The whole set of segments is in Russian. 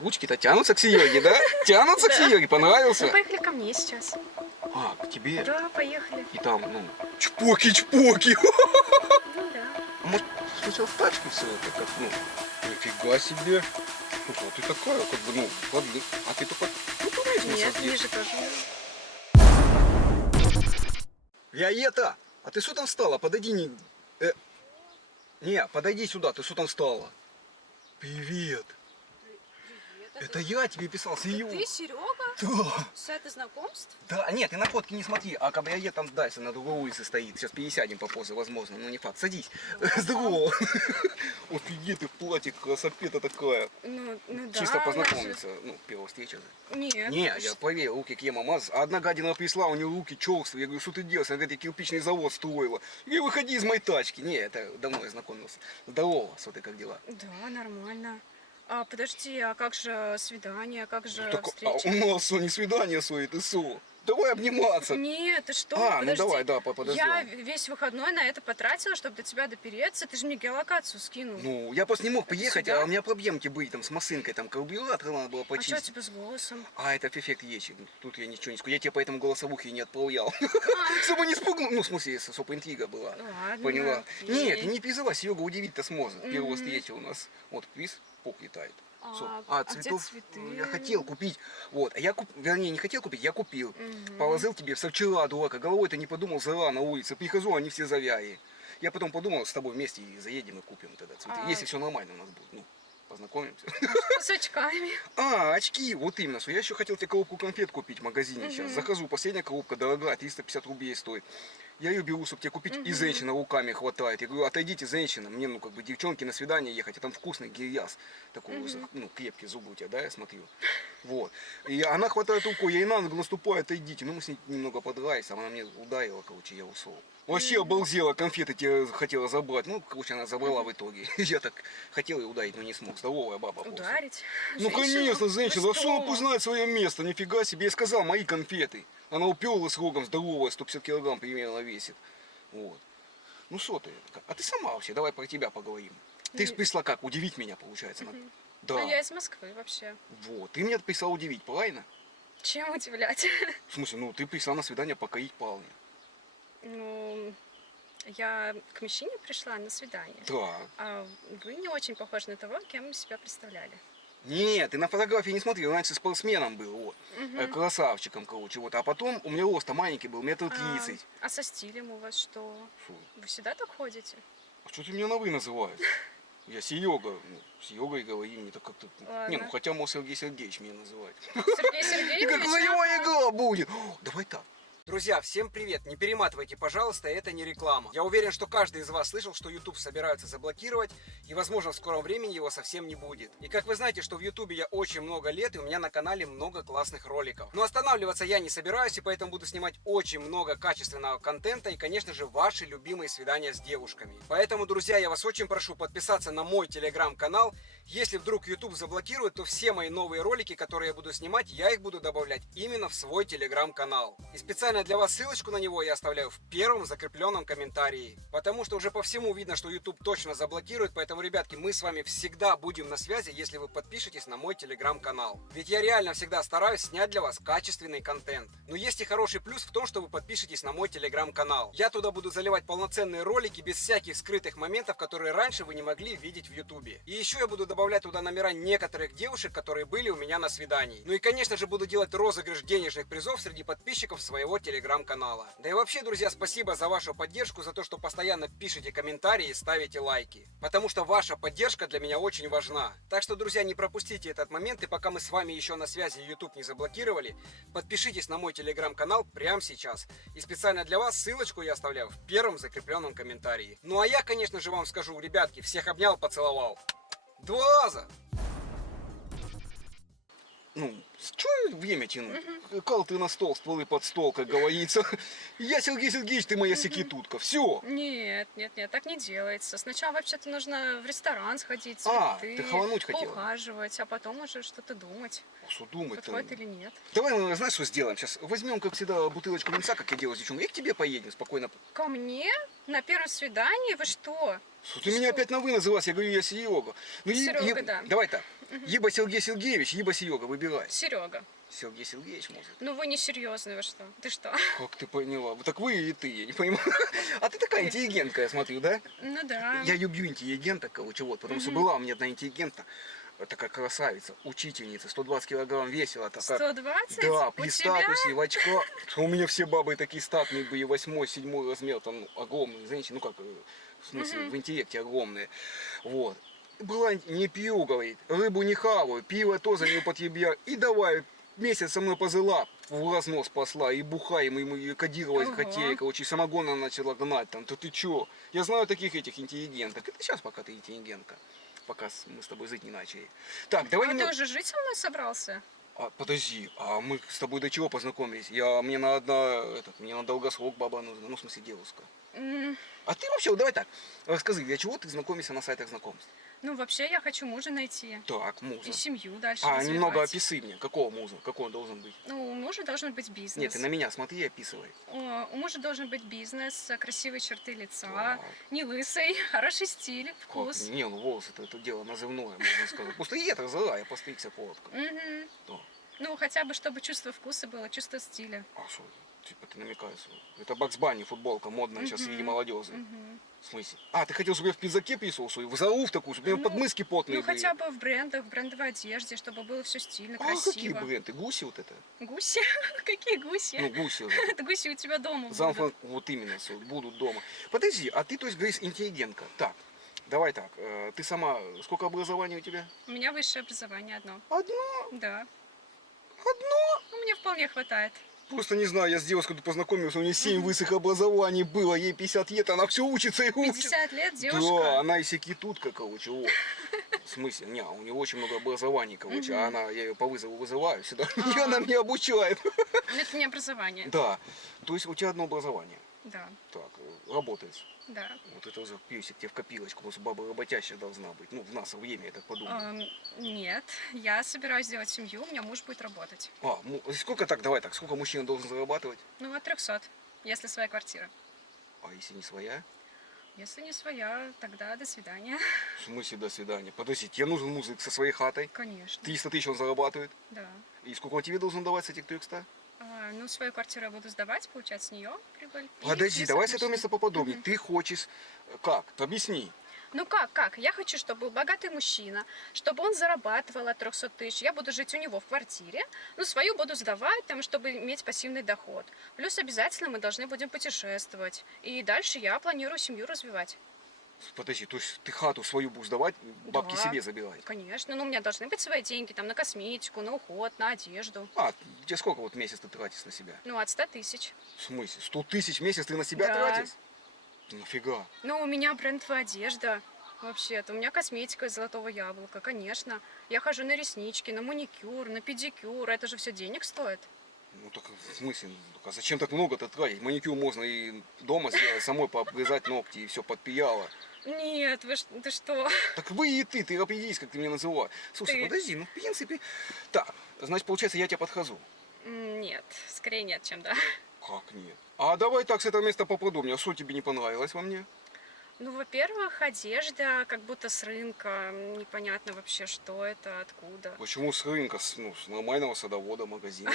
ручки-то тянутся к Сереге, да? Тянутся к Сереге, понравился? Ну, поехали ко мне сейчас. А, к тебе? Да, поехали. И там, ну, чпоки-чпоки. Ну да. А может, сначала в тачке все это, как, ну, нифига себе. Слушай, а ты такая, как бы, ну, ладно, а ты только Нет, ниже тоже. Виолетта, а ты что там встала? Подойди, не, подойди сюда, ты что там встала? Привет. Это я тебе писал, Серега. Ты, Серега? Да. С сайта знакомств? Да, нет, ты на фотке не смотри, а кабриолет там дальше на другой улице стоит. Сейчас пересядем попозже, возможно, но не факт. Садись. Здорово. Офигеть, ты в платье, красопета такая. Ну да. Чисто познакомиться, ну, первая встреча. Нет. Не, я проверил, руки крема маз. А одна гадина пришла, у нее руки черствые. Я говорю, что ты делаешь? Она говорит, я кирпичный завод строила. Я говорю, выходи из моей тачки. Не, это давно я знакомился. Здорово, что ты, как дела? Да, нормально. А подожди, а как же свидание, как же Так, встреча? а у нас что, не свидание свои, ты что? Давай обниматься. Нет, ты что? А, Подожди. ну давай, да, подождем. Я весь выходной на это потратила, чтобы до тебя допереться. Ты же мне геолокацию скинул. Ну, я просто не мог приехать, сюда? а у меня проблемки были там с машинкой, там карбюратор надо было А что у почистить. тебя с голосом? А это эффект есть. Тут я ничего не скажу. Я тебе поэтому голосовухи и не отправлял. Чтобы не спугнул. Ну, в смысле, чтобы интрига была. Ладно. Поняла? окей. Нет, не переживай, Серега удивить-то сможет. Первая встреча у нас. Вот, приз, пух летает. А где цветов цветы? я хотел купить. Вот, а я вернее, не хотел купить, я купил. Положил тебе со вчера, дурака, головой-то не подумал, зара на улице. Прихожу, они все завяли. Я потом подумал, с тобой вместе и заедем и купим тогда цветы. Если все нормально у нас будет. Ну, познакомимся. С очками. А, очки, вот именно. Я еще хотел тебе коробку конфет купить в магазине сейчас. Захожу, последняя коробка дорогая, 350 рублей стоит. Я ее беру, чтобы тебе купить, и женщина руками хватает. Я говорю, отойдите, женщина, мне, ну, как бы, девчонки на свидание ехать, а там вкусный гирьяз. Такой, ну, крепкие зубы у тебя, да, я смотрю. Вот. И она хватает рукой, я ей на ногу наступаю, отойдите. Ну, мы с ней немного подрались, она мне ударила, короче, я ушел. Вообще обалзела, конфеты тебе хотела забрать. Ну, короче, она забрала в итоге. Я так хотел ее ударить, но не смог. Здоровая баба просто. Ударить? Ну, конечно, женщина. Ну А что она знает свое место? Нифига себе. Я сказал, мои конфеты. Она уперлась рогом, здоровая, 150 килограмм примерно весит. Вот. Ну, что ты? А ты сама вообще, давай про тебя поговорим. Ты пришла как? Удивить меня, получается? Да. А я из Москвы вообще. Вот. Ты меня пришла удивить, правильно? Чем удивлять? В смысле, ну, ты пришла на свидание покорить парня. Ну, я к мужчине пришла на свидание. Да. А вы не очень похожи на того, кем себя представляли. Нет, ты на фотографии не смотрел, раньше спортсменом был, вот. Красавчиком, короче, вот. А потом у меня рост маленький был, метр 30. А со стилем у вас что? Фу. Вы всегда так ходите? А что ты меня на вы называешь? Я Серега, ну, Серега и говори мне так как-то. Не, ну хотя может Сергей Сергеевич меня называть. Сергей Сергеевич? Какая его игра будет? Давай так. Друзья, всем привет! Не перематывайте, пожалуйста, это не реклама. Я уверен, что каждый из вас слышал, что YouTube собираются заблокировать, и, возможно, в скором времени его совсем не будет. И как вы знаете, что в YouTube я очень много лет, и у меня на канале много классных роликов. Но останавливаться я не собираюсь, и поэтому буду снимать очень много качественного контента, и, конечно же, ваши любимые свидания с девушками. Поэтому, друзья, я вас очень прошу подписаться на мой телеграм-канал. Если вдруг YouTube заблокирует, то все мои новые ролики, которые я буду снимать, я их буду добавлять именно в свой телеграм-канал. И специально для вас ссылочку на него я оставляю в первом закрепленном комментарии. Потому что уже по всему видно, что YouTube точно заблокирует. Поэтому, ребятки, мы с вами всегда будем на связи, если вы подпишетесь на мой телеграм-канал. Ведь я реально всегда стараюсь снять для вас качественный контент. Но есть и хороший плюс в том, что вы подпишетесь на мой телеграм-канал. Я туда буду заливать полноценные ролики без всяких скрытых моментов, которые раньше вы не могли видеть в YouTube. И еще я буду добавлять туда номера некоторых девушек, которые были у меня на свидании. Ну и, конечно же, буду делать розыгрыш денежных призов среди подписчиков своего телеграм-канала. Да и вообще, друзья, спасибо за вашу поддержку, за то, что постоянно пишете комментарии и ставите лайки. Потому что ваша поддержка для меня очень важна. Так что, друзья, не пропустите этот момент, и пока мы с вами еще на связи, YouTube не заблокировали, подпишитесь на мой телеграм-канал прямо сейчас. И специально для вас ссылочку я оставляю в первом закрепленном комментарии. Ну а я, конечно же, вам скажу, ребятки, всех обнял, поцеловал. 2 раза! Ну, что время тянуть? Кал ты на стол, стволы под стол, как говорится. Я Сергей Сергеевич, ты моя секретутка. Все. Нет, нет, нет, так не делается. Сначала вообще-то нужно в ресторан сходить, Ты хавануть хотела? поухаживать, а потом уже что-то думать. Что думать-то? Подходит или нет. Давай мы, знаешь, что сделаем? Сейчас возьмем, как всегда, бутылочку винца, как я делаю с девчонкой, и к тебе поедем спокойно. Ко мне? На первом свидании? Вы что? Ты меня опять на вы называешь, я говорю, я Серега. Ну, Серега, да. Давай так, Еба Сергей Сергеевич, еба Серега, выбирай. Серега. Сергей Сергеевич, может. Ну вы не серьезный, вы что? Ты что? Как ты поняла? Так вы и ты, я не понимаю. А ты такая интеллигентка, я смотрю, да? Ну да. Я люблю интеллигенток, короче, вот, потому что была у меня одна интеллигентка, такая красавица, учительница, 120 килограмм весила, такая. 120? Да, У при тебя? статусе, в очках. У меня все бабы такие статные были, 8-й, 7-й размер, там, огромные женщины, ну как, в смысле, в интеллекте огромные. Вот. Была, не пью, говорит, рыбу не хаваю, пиво тоже не употребляю. И давай, месяц со мной позыла, в разнос посла, и бухаем, и кодировать Ого. хотели, короче, и самогона начала гнать, там, то ты чё? Я знаю таких этих интеллигенток. Это сейчас пока ты интеллигентка. Пока мы с тобой жить не начали. Так, давай А ты немного... уже жить со мной собрался? подожди, а мы с тобой до чего познакомились? Мне мне на долгосрок баба нужна, ну, в смысле, девушка. М, А ты вообще, вот давай так, расскажи, для чего ты знакомишься на сайтах знакомств? Ну вообще я хочу мужа найти. Так, муза. И семью дальше А, развивать. немного опиши мне, какого муза, какой он должен быть? Ну, у мужа должен быть бизнес. Нет, ты на меня смотри и описывай. У мужа должен быть бизнес, красивые черты лица, Так. не лысый, хороший стиль, вкус. Как? Не, ну волосы это дело назывное, можно сказать. Просто и это зала, я постригся коротко. Мгм. Да. Ну, хотя бы, чтобы чувство вкуса было, чувство стиля. А что, типа ты намекаешь? Это Бакс Банни футболка модная сейчас среди молодежи. Мгм. В смысле? А, ты хотел, чтобы я в пиджаке писал свою, в зауф такую, чтобы у меня подмыски потные Ну, были. хотя бы в брендах, в брендовой одежде, чтобы было все стильно, А какие красиво. бренды? Гуси вот это? Гуси? Какие гуси? Ну, гуси вот это. Это гуси у тебя дома будут. Замфан, вот именно, будут дома. Подожди, а ты, то есть, говоришь, интеллигентка. Так, давай так, ты сама, сколько образований у тебя? У меня высшее образование одно. Одно? Да. Одно? Ну, мне вполне хватает. Просто не знаю, я с девушкой тут познакомился, у нее 7 высших образований было, ей 50 лет, она все учится и учится. 50 лет девушка. Да, она и секретутка, короче, вот. В смысле, не, у нее очень много образований, короче, а она, я ее по вызову вызываю сюда, и она меня обучает. Это не образование. Да, то есть у тебя одно образование. Да, Так, работаешь. да. Вот это уже плюсик тебе в копилочку, потому что баба работящая должна быть. Ну, в наше время, я так подумал. Нет, я собираюсь сделать семью, у меня муж будет работать. Сколько так, давай так, сколько мужчина должен зарабатывать? Ну, от 300, если своя квартира. А если не своя? Если не своя, тогда до свидания. В смысле, до свидания. Подожди, тебе нужен мужик со своей хатой? Конечно, 300 тысяч он зарабатывает? да. И сколько он тебе должен давать с этих 300? Ну, свою квартиру я буду сдавать, получать с нее прибыль. И Подожди, 30 давай с этого мужчин. места поподробнее. Ты хочешь... Как? Объясни. Ну как? Я хочу, чтобы был богатый мужчина, чтобы он зарабатывал от 300 тысяч. Я буду жить у него в квартире, ну, свою буду сдавать, там, чтобы иметь пассивный доход. Плюс обязательно мы должны будем путешествовать. И дальше я планирую семью развивать. Подожди, то есть ты хату свою будешь сдавать, бабки Да. себе забирать? Конечно, ну, у меня должны быть свои деньги там на косметику, на уход, на одежду. А, тебе сколько вот в месяц ты тратишь на себя? Ну, от 100 тысяч. В смысле? 100 тысяч в месяц ты на себя Да. тратишь? Нафига? Ну, у меня брендовая одежда. Вообще-то, у меня косметика из золотого яблока, конечно. Я хожу на реснички, на маникюр, на педикюр. Это же все денег стоит. Ну так в смысле? А зачем так много-то тратить? Маникюр можно и дома сделать, самой пообрезать ногти и все подпияло. Нет, ты что? Так вы и ты определись, как ты меня называешь. Слушай, Ты. подожди, ну в принципе... Так, значит, получается, я тебя подхожу. Нет, скорее нет, чем да. Как нет? А давай так с этого места поподробнее. А что тебе не понравилось во мне? Ну, во-первых, одежда как будто с рынка. Непонятно вообще, что это, откуда. Почему с рынка, с нормального садовода, магазина?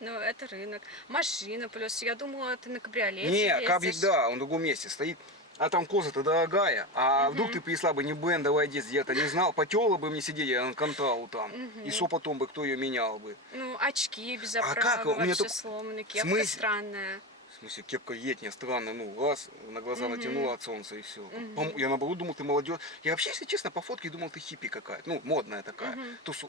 Ну, это рынок. Машина плюс. Я думала, ты на кабриолете Не, кабрик, ездишь. да, он в другом месте стоит. А там коза-то дорогая. А вдруг ты принесла бы не брендовый одежды, я-то не знал. Потерла бы мне сидеть на контралу там. И что потом бы, кто ее менял бы? Ну, очки без А оправы, как? У меня вообще только- сломанные, В кепка смысле? странная. В смысле, кепка етня, странно, ну, раз, на глаза натянула от солнца и все. Я наоборот думал, ты молодежь. Я вообще, если честно, по фотке думал, ты хиппи какая-то, ну, модная такая.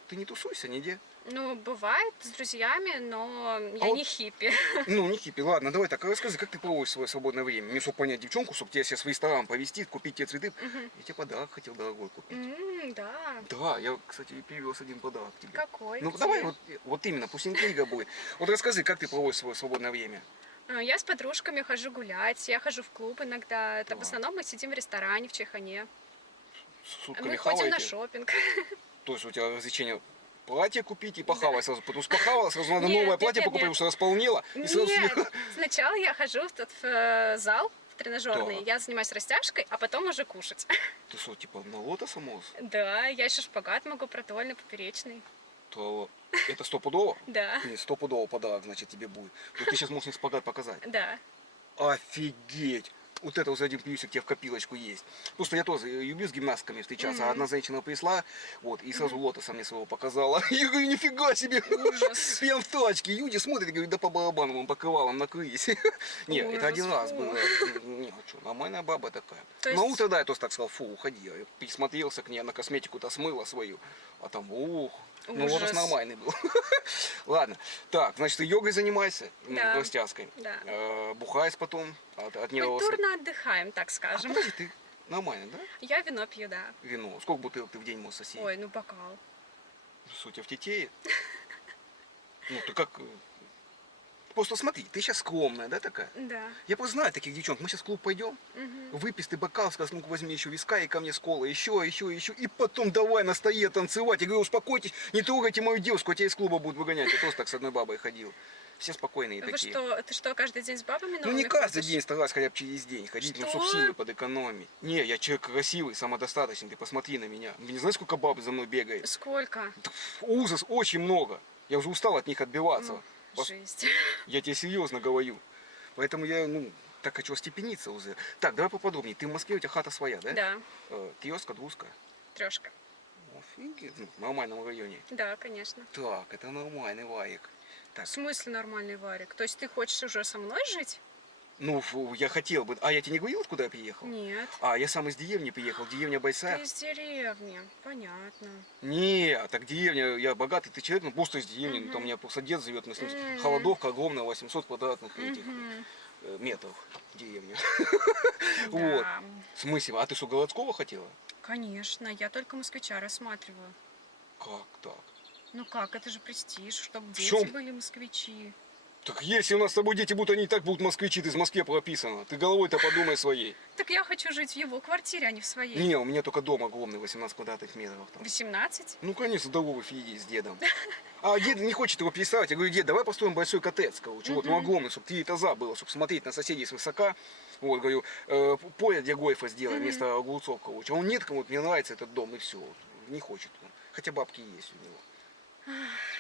Ты не тусуйся нигде? Ну, бывает с друзьями, но я вот- не хиппи. Ну, не хиппи, ладно, давай так, расскажи, как ты проводишь свое свободное время? Мне, чтобы понять девчонку, чтобы тебя сейчас в ресторан повезти, купить тебе цветы. Я тебе подарок хотел дорогой купить. Да. Да, я, кстати, привез один подарок тебе. Какой? Ну, Где? давай, вот именно, пусть интрига будет. Вот расскажи, как ты проводишь свое свободное время? Я с подружками хожу гулять, я хожу в клуб иногда. Это в Так. основном мы сидим в ресторане в Чайхане. С сутками Мы ходим на хаваете? шопинг. То есть у тебя развлечение платье купить и похавать сразу. Потому что похавала, сразу надо Нет, новое нет, платье нет, покупать, потому нет. что располнела. И сразу Нет, съела. сначала я хожу в тот зал, в тренажерный, Так. я занимаюсь растяжкой, а потом уже кушать. Ты что, типа на лотоса мозг? Да, я еще шпагат могу, продольный, поперечный. То это стопудово? Да, Не, стопудово подарок, значит, тебе будет. То ты сейчас можешь мне спагат показать. да. Офигеть! Вот это вот за один плюсик тебе в копилочку есть. Просто я тоже люблю с гимнастками встречаться. А одна женщина пришла, вот, и сразу лотоса мне своего показала. Я говорю, нифига себе! Ужас. Прям в тачке. Люди смотрят и говорят, да по барабану, он покрывалом накрылись. Не, это Ужас, один раз фу. было. Не, а что, нормальная баба такая. То На есть- утро, да, я тоже так сказал, фу, уходи. Я присмотрелся к ней, она косметику-то смыла свою. А там, ух, ну лотос Ужас. нормальный был. Ладно, так, значит, ты йогой занимаешься, Да. растяжкой. Да. Бухаешь потом от нервов. Культурно отдыхаем, так А скажем. подожди, ты нормально, да? Я вино пью, да. Вино. Сколько бутылок ты в день можешь сосить? Ой, ну бокал. Что, у тебя в тетее? Ну, ты как... Просто смотри, ты сейчас скромная, да, такая? Да. Я просто знаю таких девчонок. Мы сейчас в клуб пойдем, Мгм. выпей ты бокал, скажешь, ну-ка возьми еще виска и ко мне с колой, еще, и потом давай на столе танцевать. Я говорю, успокойтесь, не трогайте мою девушку, а тебя из клуба будут выгонять. Я тоже так с одной бабой ходил. Все спокойные Вы такие. что, ты что, каждый день с бабами Ну новыми не каждый ходишь? день стараюсь хотя бы через день ходить, ну Что? чтоб силы подэкономить. Не, я человек красивый, самодостаточный, ты посмотри на меня. Вы не знаешь, сколько баб за мной бегает? Сколько? Ужас, очень много. Я уже устал от них отбиваться. Ну, жесть. Я тебе серьезно говорю. Поэтому я, ну, так хочу остепениться уже. Так, давай поподробнее. Ты в Москве, у тебя хата своя, да? Да, Тезка, двушка. трешка. Офигеть, ну, в нормальном районе. Да, конечно. Так, это нормальный варик. Так, В смысле нормальный варик? То есть ты хочешь уже со мной жить? ну, я хотел бы... А я тебе не говорил, куда я приехал? Нет. А, я сам из деревни приехал, деревня Байсак. Ты из деревни. Понятно. Не, так деревня, я богатый ты человек, ну просто из деревни, ну, там у меня просто дед живет, мы с ним, холодовка огромная, 800 квадратных этих Мгм. метров деревня. Вот. Да. В смысле, а ты что, городского хотела? Конечно, я только москвича рассматриваю. Как так? Ну как, это же престиж, чтобы дети чём? были москвичи. Так если у нас с тобой дети будут, они и так будут москвичи, ты в Москве прописано. Ты головой-то подумай своей. Так я хочу жить в его квартире, а не в своей. Не, у меня только дом огромный, 18 квадратных метров там. 18? Ну, конечно, здоровый Фиди с дедом. А дед не хочет его переставать. Я говорю, дед, давай построим большой коттедж, короче. Вот, ну, огромный, чтобы 3 этажа было, чтобы смотреть на соседей свысока. Вот, говорю, поле для гольфа сделай вместо огурцов, короче. А он нет, кому мне нравится этот дом, и все. Не хочет он. Хотя бабки есть у него.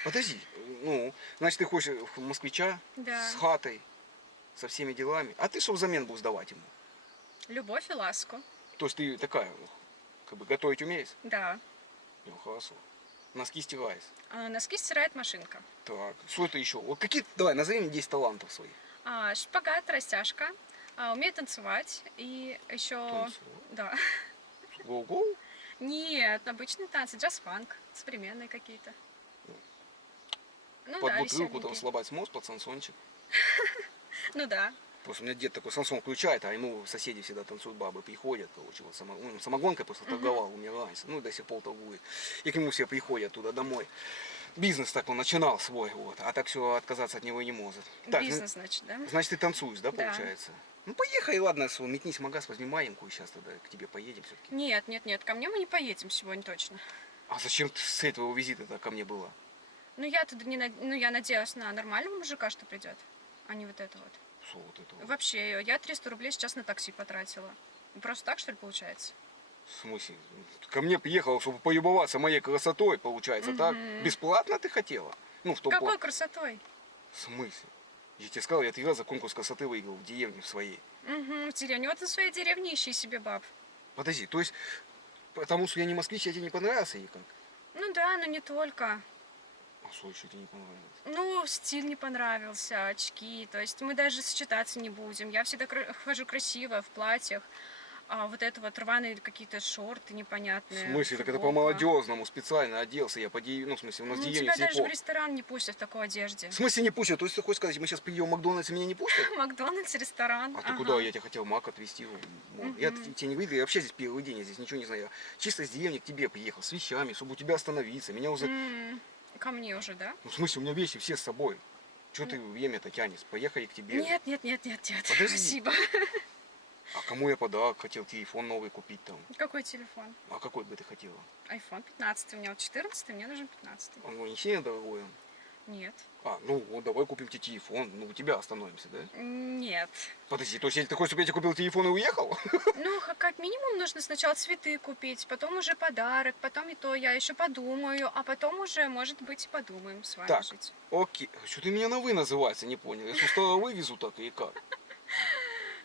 Подожди, ну, значит, ты хочешь москвича Да. с хатой, со всеми делами. А ты что взамен будешь давать ему? Любовь и ласку. То есть ты такая, ну, как бы готовить умеешь? Да. Ну, хорошо. Носки стираешь. Носки стирает машинка. Так, что это еще? Вот какие, давай, назови мне 10 талантов своих. Шпагат, растяжка. Умею танцевать. И еще... Танцевать? Да. Гоу-гоу? Нет, обычные танцы, джаз-фанк, современные какие-то. Ну Под да, бутылку там весёленькие. слабать мозг, под шансончик. Ну да. Просто у меня дед такой шансон включает, а ему соседи всегда танцуют, бабы приходят, короче, вот самогонкой просто торговал у меня раньше, ну и до сих пор торгует. И к нему все приходят туда домой. Бизнес так он начинал свой, вот, а так все отказаться от него и не может. Так, ну, Бизнес, значит, да? значит, ты танцуешь, да, Да. получается? Ну поехай, ладно, метнись в магаз, возьми маленькую, сейчас тогда к тебе поедем все-таки. Нет, нет, нет, ко мне мы не поедем сегодня точно. А зачем ты с этого визита-то ко мне была? Ну я тут не, ну я надеялась на нормального мужика, что придет, а не вот это вот. Что вот это вот? Вообще, я 300 рублей сейчас на такси потратила. Просто так, что ли, получается? В смысле? Ко мне приехала, чтобы полюбоваться моей красотой, получается, так? Бесплатно ты хотела? Ну, в том Какой плане. красотой? В смысле? Я тебе сказал, я 3 раза конкурс красоты выиграл в деревне в своей. Угу, в деревне. Вот в своей деревне ищи себе баб. Подожди, то есть, потому что я не москвич, я тебе не понравился или как? Ну да, но не только. А что еще тебе не понравилось? Ну, стиль не понравился, очки. То есть мы даже сочетаться не будем. Я всегда хожу красиво в платьях. А вот это вот рваные какие-то шорты В непонятные. смысле? Так это футболка. по-молодежному специально оделся я по деревне, ну, в смысле, у нас Ну, деревня тебя даже в Сельпо. ресторан не пустят в такой одежде. В смысле не пустят? То есть ты хочешь сказать, мы сейчас придем в Макдональдс и меня не пустят? Макдональдс, ресторан. А ты ага. куда? Я тебя хотел Мак отвезти. Вот. Я тебе не выйду, я вообще здесь первый день, я здесь ничего не знаю. Я чисто из деревни к тебе приехал, с вещами, чтобы у тебя остановиться. Меня уже... Ко мне уже, да? Ну, в смысле, у меня вещи все с собой. Что ты время-то тянешь? Поехали к тебе. Нет, нет, нет, нет, нет. Подожди. Спасибо. А кому я подарок хотел? Телефон новый купить там. Какой телефон? А какой бы ты хотела? iPhone 15. У меня вот 14, мне нужен 15. Он не сильно дорогой. Он. Нет. А, ну вот давай купим тебе телефон, ну у тебя остановимся, да? Нет. Подожди, то есть если ты хочешь, чтобы я тебе купил телефон и уехал? Ну, как минимум нужно сначала цветы купить, потом уже подарок, потом и то я еще подумаю, а потом уже, может быть, и подумаем с вами Так, жить. окей. Что ты меня на вы называется, не понял? Я с устава вывезу так и как?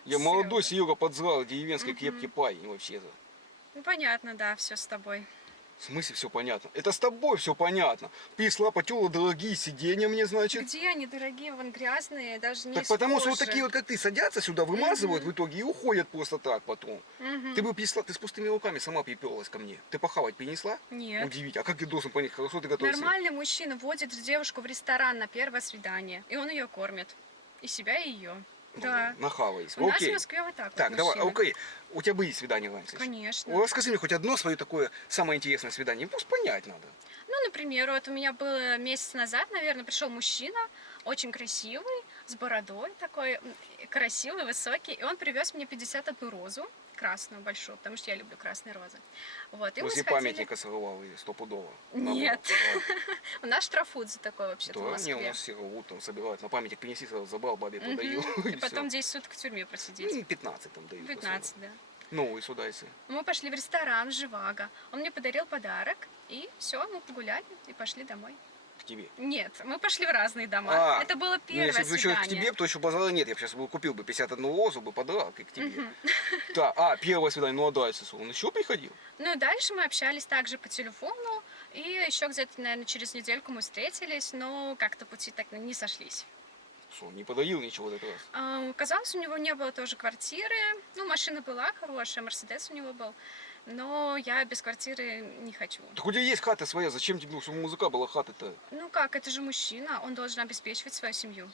Я Всё. молодой Серега Подзрал, деревенский крепкий Мгм. парень вообще-то. Ну, понятно, да, все с тобой. В смысле все понятно? Это с тобой все понятно. Пришла, потела дорогие сиденья мне, значит. Где они дорогие, вон грязные, даже не Так из потому что вот кожи. такие вот, как ты, садятся сюда, вымазывают в Мгм. итоге и уходят просто так потом. Мгм. Ты бы пришла, ты с пустыми руками сама приперлась ко мне. Ты похавать принесла? Нет. Удивительно. А как я должен понять, хорошо ты готовишься? Нормальный мужчина водит девушку в ресторан на первое свидание, и он ее кормит. И себя, и ее. Да. Нахаваясь. У нас в Окей. Москве вот так вот Так, давай, мужчины. окей. У тебя были свидания раньше? Конечно. Расскажи мне хоть одно свое такое самое интересное свидание. Просто понять надо. Ну, например, вот у меня было месяц назад, наверное, пришел мужчина, очень красивый, с бородой такой, красивый, высокий, и он привез мне 51 розу, красную большую, потому что я люблю красные розы. Вот, и мы Возле сходили. памятника сорвал и стопудово. Нет. Набрал. У нас штрафуют за такое вообще-то в Да, не, у Москве. нас все рвут, там собирают. На памятник принеси, сразу забрал, бабе продаю. Мгм. И И потом всё. 10 суток в тюрьме просидеть. Ну, 15 там дают. 15, да. Ну, и сюда, если. Мы пошли в ресторан в Живаго. Он мне подарил подарок, и все, мы погуляли и пошли домой. К тебе. Нет, мы пошли в разные дома. А, Это было Ну, первое если бы еще к свидание. тебе, то еще базара нет. Я бы сейчас купил бы 51 розу, бы подрал, и к тебе. Мгм. Так, первое свидание, ну а дальше, он еще приходил? Ну и дальше мы общались также по телефону, и еще где-то, наверное, через недельку мы встретились, но как-то пути так не сошлись. Что, он не подарил ничего в этот раз? Казалось, у него не было тоже квартиры, ну, машина была хорошая, Мерседес у него был, но я без квартиры не хочу. Так у тебя есть хата своя, зачем тебе, чтобы у мужика была хата-то? Ну как, это же мужчина, он должен обеспечивать свою семью.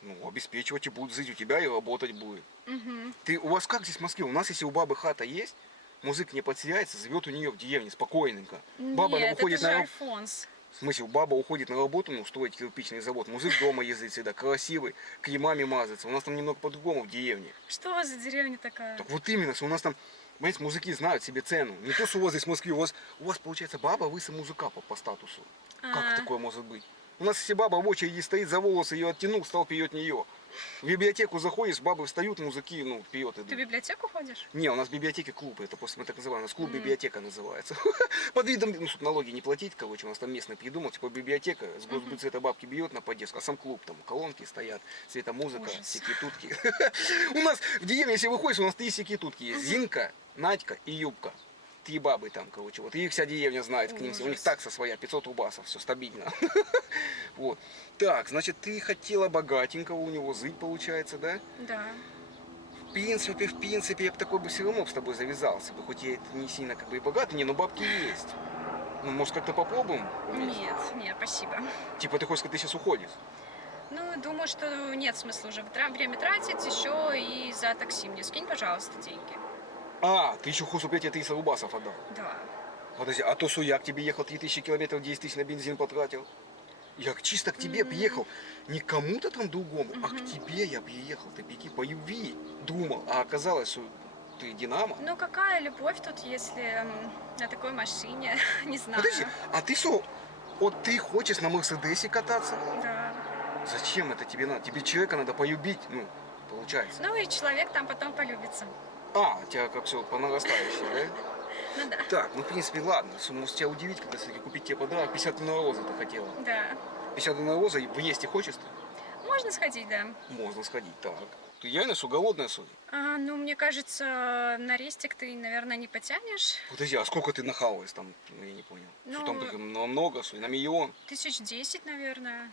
Ну, обеспечивать и будут жить у тебя и работать будет. Мгм. У вас как здесь в Москве? У нас, если у бабы хата есть, мужик не подселяется, живет у нее в деревне спокойненько. Баба Нет, уходит это же на Альфонс. В смысле, баба уходит на работу, ну, строить кирпичный завод. Мужик дома ездит всегда, красивый, кремами мазается. У нас там немного по-другому в деревне. Что у вас за деревня такая? Так вот именно, что у нас там, понимаете, мужики знают себе цену. Не то, что у вас здесь в Москве, у вас получается баба выше мужика по статусу. Как такое может быть? У нас если баба в очереди стоит за волосы, ее оттянул, стал вперед нее. В библиотеку заходишь, бабы встают, мужики, ну, вперед идут. Ты в библиотеку ходишь? Не, у нас в библиотеке клуб, это просто мы так называем, у нас клуб-библиотека называется. Под видом, ну, чтобы налоги не платить, короче, у нас там местный придумал, типа библиотека, с госбюджета бабки бьет на поддержку, а сам клуб, там колонки стоят, светомузыка, Ужас. секретутки. У нас в деревне, если выходишь, у нас 3 секретутки есть, Зинка, Надька и Юбка. 3 бабы там, короче, вот, и их вся деревня знает, к ним, у них Ужас. такса своя, 500 рубасов, все стабильно. Вот. Так, значит, ты хотела богатенького у него жить, получается, да? Да. В принципе, я бы такой бы все равно с тобой завязался бы, хоть я это не сильно как бы и богатый, не, но бабки есть. Ну, может, как-то попробуем? Нет, нет, спасибо. Типа, ты хочешь сказать, ты сейчас уходишь? Ну, думаю, что нет смысла уже время тратить еще и за такси мне. Скинь, пожалуйста, деньги. А, ты еще хочешь, чтобы я тебе 300 рубасов отдал? Да. Подожди, а то, что я к тебе ехал 3000 километров, 10 тысяч на бензин потратил. Я чисто к тебе приехал. Не к кому-то там другому, а к тебе я приехал. Ты беги по любви. Думал, а оказалось, что ты Динамо. Ну, какая любовь тут, если на такой машине? Не знаю. Подожди, а ты что, вот ты хочешь на Мерседесе кататься? Да. Зачем это тебе надо? Тебе человека надо полюбить, ну, получается. Ну и человек там потом полюбится. А, у тебя как все по нарастающей, да? Ну да. Так, ну, в принципе, ладно. Может тебя удивить, когда все-таки купить тебе подарок. 51 роза ты хотела. Да. 51 роза, в есть и хочешь ты? Можно сходить, да. Можно сходить, так. Ты реально что, голодная, судя? Ну, мне кажется, на рестик ты, наверное, не потянешь. Подожди, а сколько ты нахавалась там? Ну, я не понял. Что Ну, там так много, что ли, на миллион? 1010, наверное.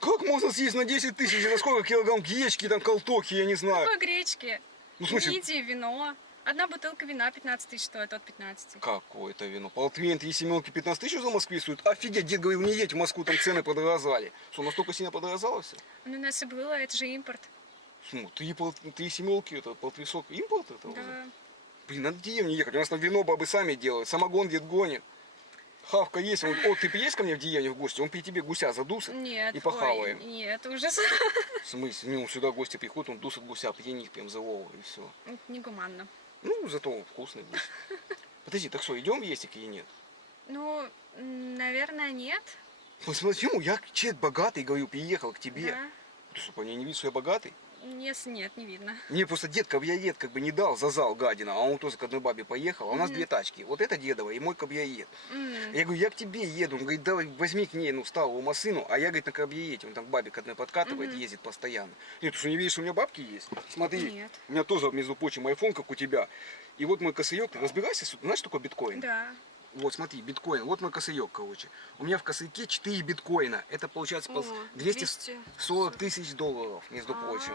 Как можно съесть на 10 тысяч? На сколько килограмм гречки, там, колтохи, я не знаю. Какой гречки? Ну, в смысле, Мидии, вино. Одна бутылка вина 15 тысяч стоит, от 15. какое-то вино. Полтвейн, 3 семерки, 15 тысяч за Москве стоит. Офигеть, дед говорил, не едь в Москву, там цены подорожали. Что, настолько сильно подорожало все? Ну, у нас и было, это же импорт. Ну, 3 семерки, это полтвесок импорт это уже? Да. Блин, надо в деревню ехать. У нас там вино бабы сами делают. Самогон дед гонит. Хавка есть. Он, ты приедешь ко мне в деревню в гости, он при тебе гуся задусит. Нет, И похаваем. ой, нет, ужас. В смысле? Ну, сюда гости приходят, он дусит гуся, пьяник прям злого и все. Это негуманно. Ну, зато он вкусный гусь. Подожди, так что, идем в Естик или нет? Ну, наверное, нет. Посмотри, я человек богатый, говорю, приехал к тебе. Да. Ты что, я не вижу, что я богатый? Нет, не видно. Мне просто дед кабриолет как бы не дал за зал гадина, а он тоже к одной бабе поехал, а у нас две тачки. Вот это дедова и мой кабриолет. Я говорю, я к тебе еду. Он говорит, давай возьми к ней, сталую машину, а я, говорит, на кабриолете. Он там к бабе к одной подкатывает, ездит постоянно. Нет, ты что, не видишь, что у меня бабки есть? Смотри, Нет. у меня тоже, между прочим, айфон, как у тебя. И вот мой косырек, ты разбираешься, знаешь, что такое биткоин? Да. Вот, смотри, биткоин. Вот мой косырек, короче. У меня в косырьке 4 биткоина. Это получается О, 240 тысяч долларов, между прочим.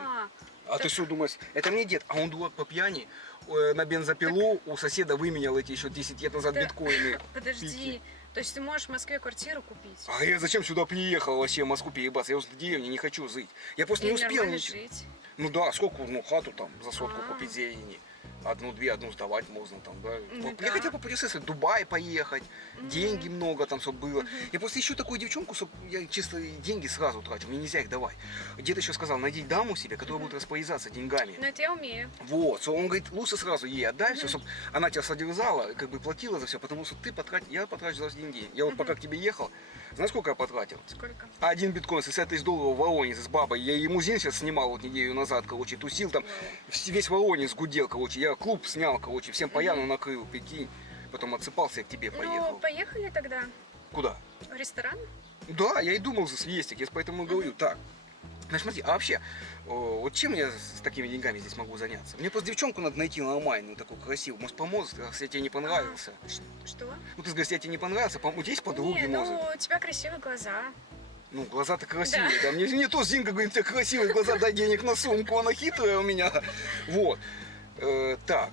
А ты так- что думаешь, это мне дед, а он дурак по пьяни на бензопилу у соседа выменял эти еще 10 лет назад Да. биткоины. Подожди. Пики. То есть ты можешь в Москве квартиру купить? А я зачем сюда приехал вообще в Москву переебаться? Я уже в деревне не хочу жить. Я просто И не успел нормально ничего. жить. Ну да, сколько, хату там за сотку А. купить зелени. Одну-две, одну сдавать можно там, да. Ну Я да. хотел попутешествовать, в Дубай поехать, деньги много там, чтобы было. Я просто ищу такую девчонку, чтобы я чисто деньги сразу трачу, мне нельзя их давать. Дед еще сказал, найди даму себе, которая будет распоряжаться деньгами. Но это я умею. Вот, он говорит, лучше сразу ей отдай все, чтобы она тебя содержала, как бы платила за все, потому что ты потратил, я потрачу за деньги. Я вот пока к тебе ехал, знаешь, сколько я потратил? Сколько? Один биткоин, 60 тысяч долларов в Воронеже с бабой. Я лимузин сейчас снимал вот неделю назад, короче, тусил там, весь Воронеж гудел, короче. Я клуб снял, короче, всем по Яну накрыл, прикинь. Потом отсыпался, я к тебе поехал. Ну, поехали тогда Куда? в ресторан. Да, я и думал за съездить, я поэтому и говорю. Так, значит, смотри, а вообще, вот чем я с такими деньгами здесь могу заняться? Мне просто девчонку надо найти нормальную, такую красивую. Может, поможет, если я тебе не понравился. Что? Ну, ты говоришь, я тебе не понравился, у тебя есть подруги, Не, может? ну, у тебя красивые глаза. Ну, глаза-то красивые, да. Мне тоже Зинка говорит, у тебя красивые глаза, дай денег на сумку, она хитрая у меня. Вот. Так.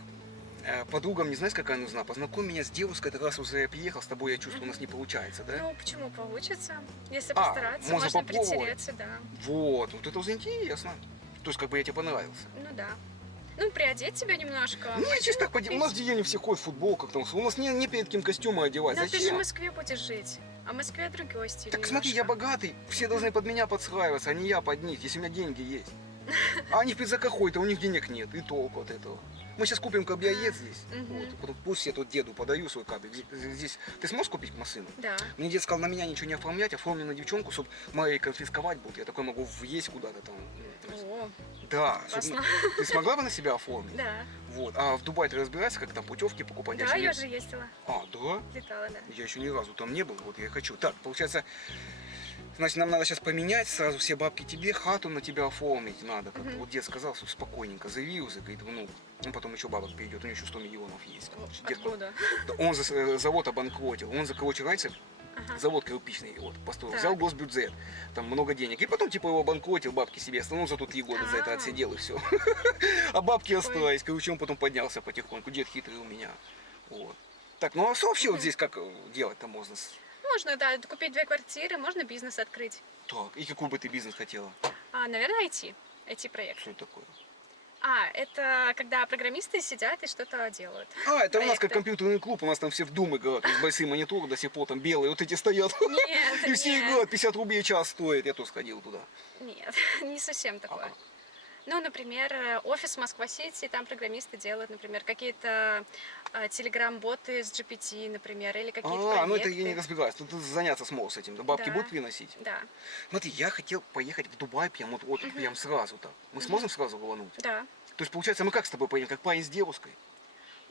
Подруга мне, знаешь, какая нужна? Познакомь меня с девушкой, это раз уже я приехал, с тобой я чувствую, у нас не получается, да? Ну, почему получится? Если А, постараться, можно можно попробовать. притереться, да. Вот это уже интересно. То есть, как бы я тебе понравился. Ну да. Ну, приодеть тебя немножко. Не, ботинок чисто так, у купить. нас в деревне все ходят в футболках, там, у нас не перед кем костюмы одевать, Но ты же в зачем? Москве будешь жить. А в Москве другой стиль. Так смотри, я немножко. богатый, все должны под меня подстраиваться, а не я под них, если у меня деньги есть. А они в пизакохой-то, у них денег нет, и толку от этого. Мы сейчас купим кабриолет здесь, вот, и потом пусть я тут деду подаю свой кабель. Здесь ты сможешь купить машину? Да. Мне дед сказал, на меня ничего не оформлять, оформлю на девчонку, чтобы моей конфисковать будет. Я такой могу въесть куда-то там. О, Да, классно. ты смогла бы на себя оформить? да. Вот. А в Дубай ты разбираешься, как там путевки покупать? Да, еще я нет. же ездила. А, да? Летала, да. Я еще ни разу там не был, вот я и хочу. Так, получается, значит, нам надо сейчас поменять сразу все бабки тебе, хату на тебя оформить надо. Как-то. Вот дед сказал, что спокойненько заявился, говорит, внук. Он потом еще бабок перейдет, у него еще 100 миллионов есть. Короче. Дед Откуда? Он завод обанкротил. Он, короче, раньше Ага. завод кирпичный вот, построил, Так. взял госбюджет, там много денег. И потом, типа, его обанкротил, бабки себе остановился, тут 3 года за это А. отсидел и все. А бабки остались. Короче, он потом поднялся потихоньку. Дед хитрый у меня. Вот. Так, ну а вообще вот здесь как делать-то можно? Можно, да, купить 2 квартиры, можно бизнес открыть. Так, и какой бы ты бизнес хотела? Наверное, IT-проект. Что это такое? Это когда программисты сидят и что-то делают. Это у нас как Проекты. компьютерный клуб, у нас там все в Doom играют, с большие мониторы до сих пор там белые, вот эти стоят. Нет, И все нет. играют, 50 рублей в час стоит. Я тоже сходил туда. Нет, не совсем такое. Ага. Ну, например, офис Москва-Сити, там программисты делают, например, какие-то телеграм-боты с GPT, например, или какие-то проекты. Ну это я не разбираюсь. Тут ты заняться сможешь этим. Да бабки Да. будут приносить? Да, Смотри, я хотел поехать в Дубай прям вот прям сразу так. Мы сможем сразу рвануть? да. То есть, получается, мы как с тобой поедем? Как парень с девушкой?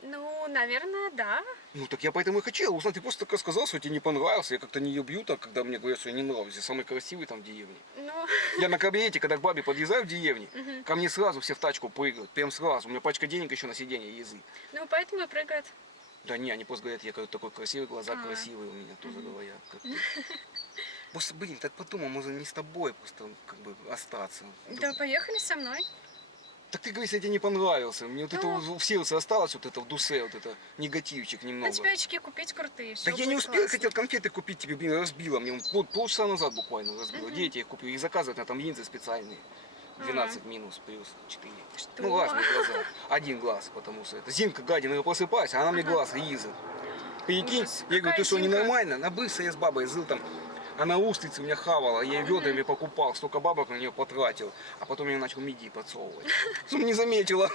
Ну, наверное, да. Ну так я поэтому и хотел узнать. Ты просто только сказал, что тебе не понравился. Я как-то не люблю так, когда мне говорят, что я не нравлюсь. Я самый красивый там в деревне. Ну, Я на кабинете, когда к бабе подъезжаю в деревне, ко мне сразу все в тачку прыгают. Прям сразу. У меня пачка денег еще на сиденье язык. ну поэтому и прыгают. Да не, они просто говорят, я говорю, такой красивый, глаза красивые у меня тоже говорят. Как-то. Просто, блин, так подумал, можно не с тобой просто как бы остаться. Да, поехали со мной. Так ты говоришь, я тебе не понравился. Мне вот это Ну. в сердце осталось, вот это в душе, вот это негативчик На немного. тебе очки купить крутые, все Так я не успел, хотел конфеты купить тебе, блин, разбила. Мне вот полчаса назад буквально разбила. Где я тебе купил? И заказывать на там линзы специальные. 12 минус плюс 4. Что? Ну, разные глаза. Один глаз, потому что это. Зинка гадина, я просыпаюсь, а она мне глаз лизит. Прикинь, Ужас. я говорю, Какая ты что, Зинка? ненормально? Набылся я с бабой, жил там. Она устрицы у меня хавала, я ей ведрами покупал, столько бабок на нее потратил, а потом я начал мидии подсовывать. Чтобы не заметила.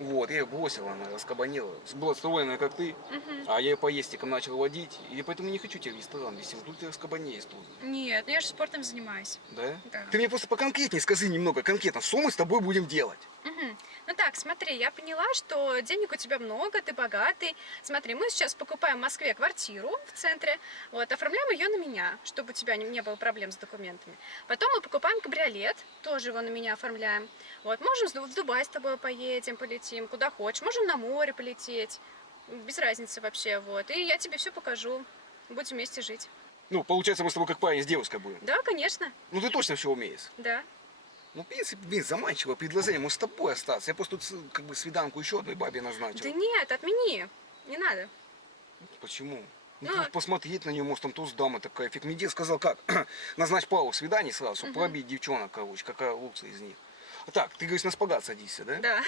Вот, я ее бросила, она раскабанела. Была стройная, как ты, Мгм. а я ее по естикам начал водить. И поэтому не хочу тебя в ресторан вести. Вот тут ты раскабанеешь тоже. Нет, ну я же спортом занимаюсь. Да? Да. Ты мне просто поконкретнее скажи немного конкретно, что мы с тобой будем делать? Мгм. Ну так, смотри, я поняла, что денег у тебя много, ты богатый. Смотри, мы сейчас покупаем в Москве квартиру в центре, вот, оформляем ее на меня, чтобы у тебя не было проблем с документами. Потом мы покупаем кабриолет, тоже его на меня оформляем. Вот, можем в Дубай с тобой поедем, полетим, куда хочешь. Можем на море полететь, без разницы вообще, вот. И я тебе все покажу, будем вместе жить. Ну, получается, мы с тобой как парень с девушкой будем. Да, конечно, Ну, ты точно все умеешь. да. Ну, в принципе, блин, заманчивое предложение, может, с тобой остаться. Я просто тут, как бы, свиданку еще одной бабе назначил. Да нет, отмени, не надо. Почему? Ну, Ну, просто посмотреть на нее, может, там тоже дама такая. Фиг мне сказал, как? Назначь пару свиданий сразу, чтобы пробить девчонок, короче, какая лучшая из них. А так, ты, говоришь, на шпагат садишься, да? Да,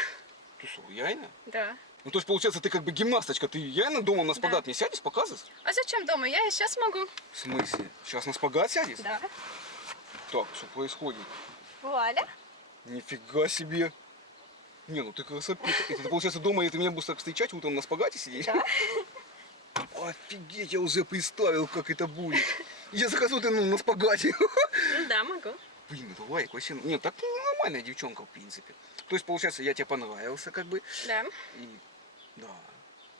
Ты что, реально? да. Ну, то есть, получается, ты как бы гимнасточка, ты реально дома на шпагат не сядешь, показываешь? А зачем дома? Я сейчас могу. В смысле? Сейчас на шпагат сядешь? Да. Так, что происходит? Вуаля. Нифига себе. Не, ну ты красотка. Это ты, получается, дома и ты меня будешь так встречать, утром на шпагате сидеть? Да. Офигеть, я уже представил, как это будет. Я захожу, ты, ну, на шпагате. Ну да, могу. Блин, это лайк вообще. Нет, так ну, нормальная девчонка, в принципе. То есть, получается, я тебе понравился, как бы. Да. И, да.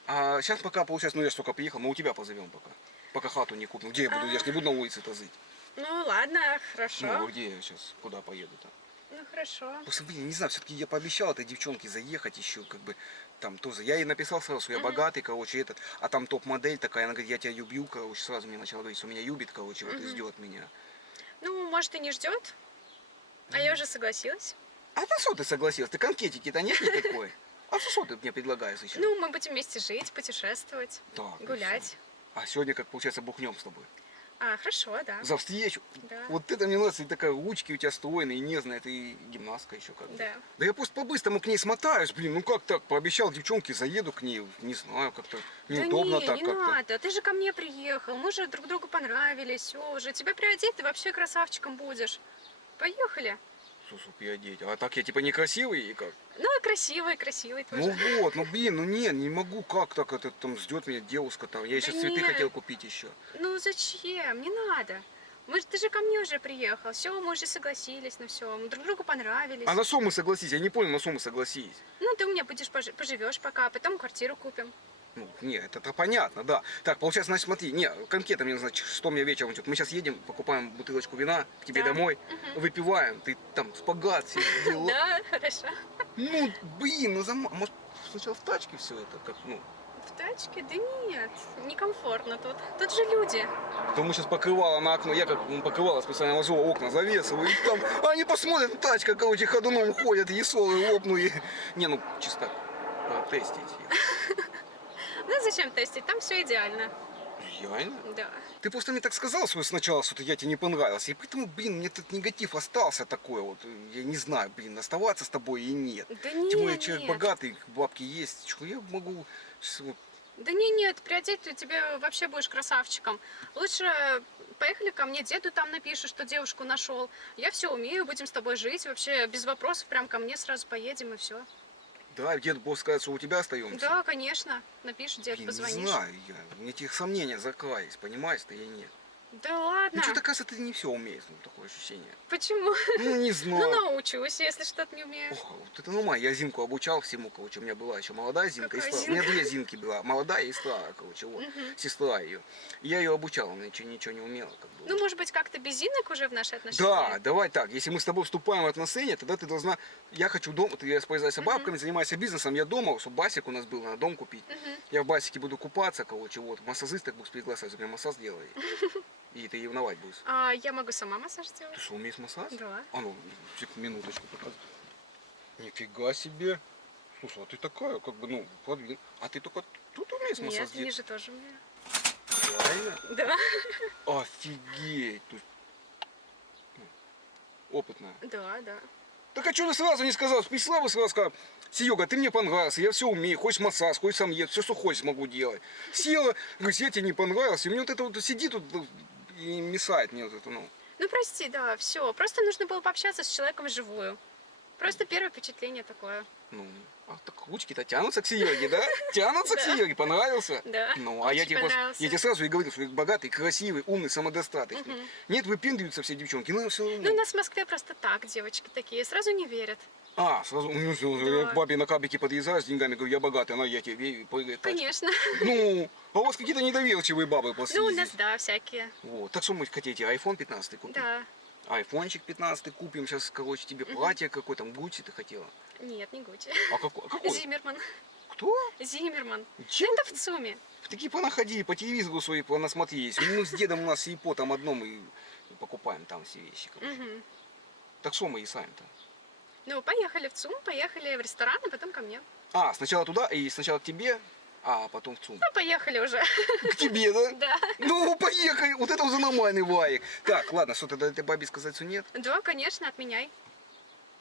А сейчас пока, получается, ну я ж только приехал, мы у тебя позовем пока. Пока хату не купим. Где я буду? Я ж не буду на улице-то жить. Ну ладно, Ну, а хорошо. где я сейчас? Куда поеду-то? Ну хорошо. Просто, блин, не знаю, все-таки я пообещал этой девчонке заехать еще, как бы, там тоже. Я ей написал сразу, что я богатый, короче, этот, а там топ-модель такая, она говорит, я тебя люблю, короче, сразу мне начала говорить, что меня любит, короче, вот и ждет меня. Ну, может, и не ждет. А я уже согласилась. А на что ты согласилась? Ты конкретики-то нет никакой? А за что ты мне предлагаешь еще? Ну, мы будем вместе жить, путешествовать, Так, и гулять. всё. А сегодня, как получается, бухнем с тобой. А, хорошо, да. За встречу. Да. Вот это мне нравится, и такая ручки у тебя стройные, нежная, ты гимнастка еще как бы. Да. Да я просто по-быстрому к ней смотаюсь, блин, ну как так, пообещал девчонке, заеду к ней, не знаю, как-то неудобно да так не как-то. надо. Ты же ко мне приехал. Мы же друг другу понравились. Все уже. Тебя приодеть, ты вообще красавчиком будешь. Поехали. Слушай, приодеть. А так я типа некрасивый и как? Ну, красивый, красивый тоже. Ну вот, ну блин, ну не могу, как так это там ждет меня девушка там. Я Да сейчас цветы нет. хотел купить еще. Ну, зачем? Не надо. Ты же ко мне уже приехал. Все, мы уже согласились на все. Мы друг другу понравились. А на что мы согласились? Я не понял, на что мы согласились. Ну, ты у меня будешь поживешь пока, а потом квартиру купим. Ну, нет, это понятно, да. Так, получается, значит, смотри, не, конкретно мне, значит, что мне вечером ждет. Мы сейчас едем, покупаем бутылочку вина к тебе Да. домой, выпиваем, ты там шпагат, все дела. Да, хорошо. Ну, блин, ну может сначала в тачке все это, как, ну. В тачке? Да нет, некомфортно тут. Тут же люди. То мы сейчас покрывало на окно, я как покрывало специально ложу окна, завесываю, и там, они посмотрят, тачка, короче, ходуном ходят, есолы лопнули. Не, ну, чисто протестить. Ну, зачем тестить? Там все идеально. Реально? Да. Ты просто мне так сказал что сначала, что я тебе не понравился. И поэтому, блин, мне этот негатив остался такой вот. Я не знаю, блин, оставаться с тобой и нет. Да нет, Тем более, человек нет. богатый, бабки есть. Что я могу... сейчас вот- Да нет, приодеть ты тебе вообще будешь красавчиком. Лучше поехали ко мне, деду там напишешь, что девушку нашел. Я все умею, будем с тобой жить. Вообще без вопросов, прям ко мне сразу поедем и все. Да, дед босс сказать, что у тебя остаемся. Да, конечно. Напишешь, дед, Блин, позвонишь. не знаю я. Мне этих сомнения закрались, понимаешь, ты я нет. Да ладно. Ну, что-то, кажется, ты не все умеешь, ну, такое ощущение. Почему? Ну, не Ну, знаю. научусь, если что-то не умеешь. Ох, вот это нормально. Я Зинку обучал всему, короче. У меня была еще молодая Зинка и Какая старая. У меня Зинка? 2 Зинки была. Молодая и старая, короче. Вот. Сестра ее. Я ее обучал, она ничего не умела. Как бы. Ну, может быть, как-то без Зинок уже в наши отношения? Да, давай так. Если мы с тобой вступаем в отношения, тогда ты должна... Я хочу дома, ты распоряжайся бабками, занимайся бизнесом. Я дома, чтобы басик у нас был, надо дом купить. Я в басике буду купаться, короче. Вот. Массажисток буду приглашать, у меня массаж делай. И ты ревновать будешь. А я могу сама массаж делать? Ты что, умеешь массаж? Да. А ну, минуточку покажи. Нифига себе. Слушай, а ты такая, как бы, ну, подвиг. А ты только тут умеешь массаж Нет, делать? ниже тоже умею. Реально? Да. Офигеть. То есть, ну, опытная. Да, да. Так а что ты сразу не сказал? Пришла бы сразу сказала, Серега, ты мне понравился, я все умею, хочешь массаж, хочешь сам ед, все, что хочешь, могу делать. Села, говорит, я тебе не понравился. И мне вот это вот сидит тут и мешает мне вот это, ну. Ну, прости, да, все. Просто нужно было пообщаться с человеком вживую. Просто первое впечатление такое. Ну, А так ручки-то тянутся к Сереге, да? Тянутся к Сереге, понравился? Да, Ну, а я очень тебе, понравился. я тебе сразу и говорил, что я богатый, красивый, умный, самодостаточный. Нет, выпендриваются все девчонки, ну все равно. Ну, у нас в Москве просто так девочки такие, сразу не верят. А, сразу, ну, я к бабе на кабике подъезжаю с деньгами, говорю, я богатый, она, я тебе верю, и прыгает тачка. Конечно. Ну, а у вас какие-то недоверчивые бабы после. Ну, у нас, да, всякие. Вот, так что мы хотите, iPhone 15 купить? Да. Айфончик 15 купим, сейчас, короче, тебе платье какое там, Гуччи ты хотела? Нет, не Гуччи. А какой? Зиммерман. Кто? Зиммерман. Чем? Это в ЦУМе. Такие понаходи, по телевизору свои понасмотрелись. Мы с дедом у нас сельпо там одном и покупаем там все вещи. Короче. Мгм. Так что мы и сами-то? Ну, поехали в ЦУМ, поехали в ресторан, а потом ко мне. А, сначала туда и сначала к тебе, а потом в ЦУМ. Ну, поехали уже. К тебе, да? Да. Ну, поехали, вот это уже нормальный ваик. Так, ладно, что тогда этой бабе сказать, что нет? Да, конечно, отменяй.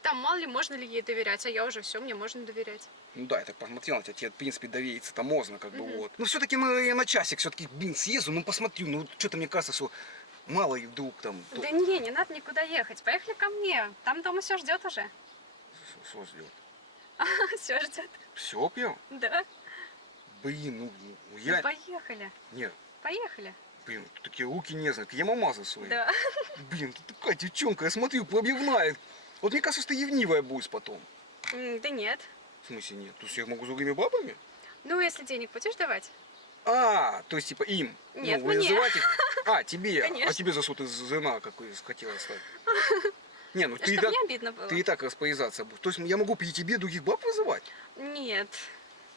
Там мало ли, можно ли ей доверять, а я уже все, мне можно доверять. Ну да, я так посмотрел на тебя, тебе, в принципе, довериться-то можно, как бы вот. Но все-таки я на часик все-таки, съезжу, ну посмотрю, ну что-то мне кажется, что мало и вдруг там. Да не надо никуда ехать. Поехали ко мне. Там дома все ждет уже. Что ждет? Все ждет. Все прям? Да. Блин, ну Ну, я... поехали. Нет, Поехали. блин, тут такие руки нежные, я мамазы свои. Да. Блин, тут такая девчонка, я смотрю, пробивная. Вот мне кажется, что ты ревнивая будешь потом. Да нет. В смысле нет? То есть я могу с другими бабами? Ну, если денег будешь давать? А, то есть типа им. Нет, ну, вы мне. называете их. А, тебе. Конечно. А тебе за что ты жена какой хотела стать? Не, ну ты и Чтобы так, не обидно было. ты и так распоряжаться будешь. То есть я могу при тебе других баб вызывать? Нет.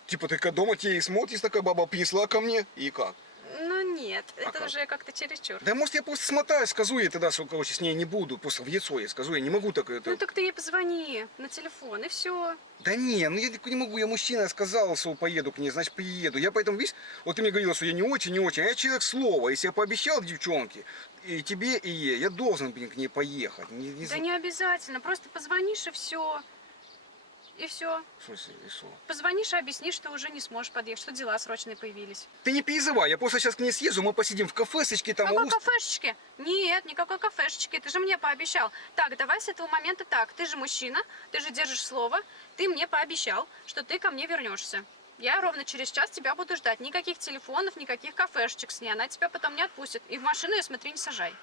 Типа ты когда дома тебе и смотришь, такая баба принесла ко мне, и как? Ну, нет. Это как? уже как-то чересчур. Да может я просто смотаю, скажу ей тогда, что, короче, с ней не буду, просто в лицо ей скажу, я не могу так это... Ну, так ты ей позвони на телефон, и все. Да не, ну я не могу, я мужчина, я сказал, что поеду к ней, значит приеду. Я поэтому, видишь, вот ты мне говорила, что я не очень, а я человек слова. Если я пообещал девчонке, и тебе, и ей, я должен, блин, к ней поехать. Да не обязательно. Просто позвонишь, и все. И все. В смысле, и что? Позвонишь и объяснишь, что уже не сможешь подъехать, что дела срочные появились. Ты не переживай, я просто сейчас к ней съезжу, мы посидим в кафешечке там. Какой кафешечки? Нет, никакой кафешечки. Ты же мне пообещал. Так, давай с этого момента так. Ты же мужчина, ты же держишь слово. Ты мне пообещал, что ты ко мне вернешься. Я ровно через час тебя буду ждать. Никаких телефонов, никаких кафешечек с ней. Она тебя потом не отпустит. И в машину ее, смотри, не сажай.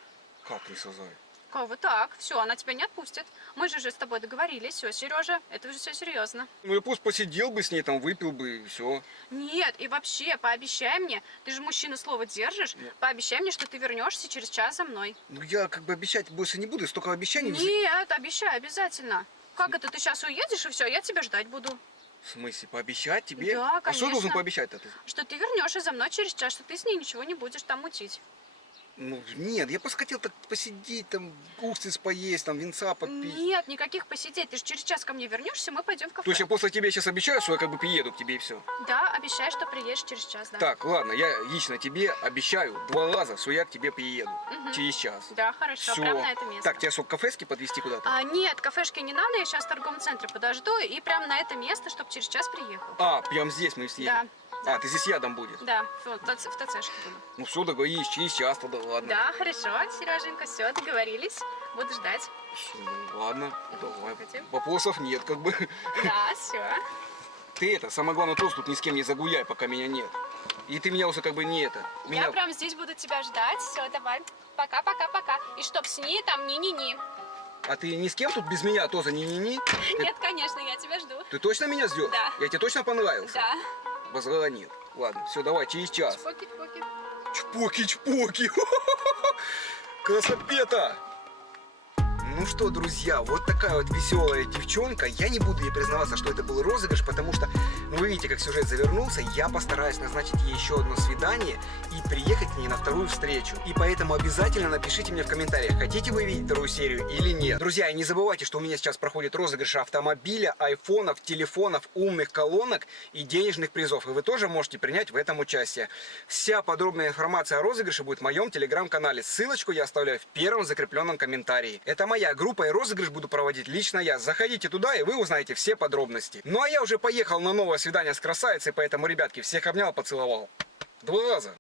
Как не сажай? Вот так. Все, она тебя не отпустит. Мы же с тобой договорились. Все, Сережа, это уже все серьезно. Ну я просто посидел бы с ней, там выпил бы, и все. Нет, и вообще, пообещай мне, ты же мужчина слово держишь, Нет. пообещай мне, что ты вернешься через час за мной. Ну я как бы обещать больше не буду, столько обещаний. Нет, обещай, обязательно. Как это, ты сейчас уедешь и все, я тебя ждать буду. В смысле, пообещать тебе? Да, А что я должен конечно. пообещать-то ты? Что ты вернешься за мной через час, что ты с ней ничего не будешь там мутить. Ну нет, я просто хотел так посидеть, там, устриц поесть, там, винца попить. Нет, никаких посидеть. Ты же через час ко мне вернешься, мы пойдем в То кафе. есть я после тебе сейчас обещаю, что я как бы приеду к тебе и все. Да, обещай, что приедешь через час, да. Так, ладно, я лично тебе обещаю 2 раза, что я к тебе приеду через час. Да, хорошо, Все. прям на это место. Так, тебя что, к кафешке подвезти куда-то? Нет, кафешки не надо, я сейчас в торговом центре подожду и прям на это место, чтобы через час приехал. А, прям здесь мы съедем? Да. А, ты здесь рядом будешь? Да, в ТЦшке буду. Ну все, договорились, через час тогда, ладно. Да, хорошо, Сереженька, все, договорились. Буду ждать. Ну, ладно, давай. Хотим? Вопросов нет, как бы. Да, все. Ты это, самое главное, тоже тут ни с кем не загуляй, пока меня нет. И ты меня уже как бы не это. Я прям здесь буду тебя ждать. Все, давай. Пока-пока-пока. И чтоб с ней там ни-ни-ни. А ты ни с кем тут без меня тоже ни-ни-ни? Нет, конечно, я тебя жду. Ты точно меня ждешь? Да. Я тебе точно понравился? Да. Базара нет. Ладно, все, давай, через час. Чпоки-чпоки. Чпоки-чпоки. Красопета. Ну что, друзья, вот такая вот веселая девчонка. Я не буду ей признаваться, что это был розыгрыш, потому что, ну, вы видите, как сюжет завернулся. Я постараюсь назначить ей еще одно свидание и приехать к ней на вторую встречу. И поэтому обязательно напишите мне в комментариях, хотите вы видеть вторую серию или нет. Друзья, и не забывайте, что у меня сейчас проходит розыгрыш автомобиля, айфонов, телефонов, умных колонок и денежных призов. И вы тоже можете принять в этом участие. Вся подробная информация о розыгрыше будет в моем телеграм-канале. Ссылочку я оставляю в первом закрепленном комментарии. Это моя группа, и розыгрыш буду проводить лично я. Заходите туда, и вы узнаете все подробности. Ну а я уже поехал на новое свидание с красавицей, поэтому, ребятки, всех обнял, поцеловал. 2 раза.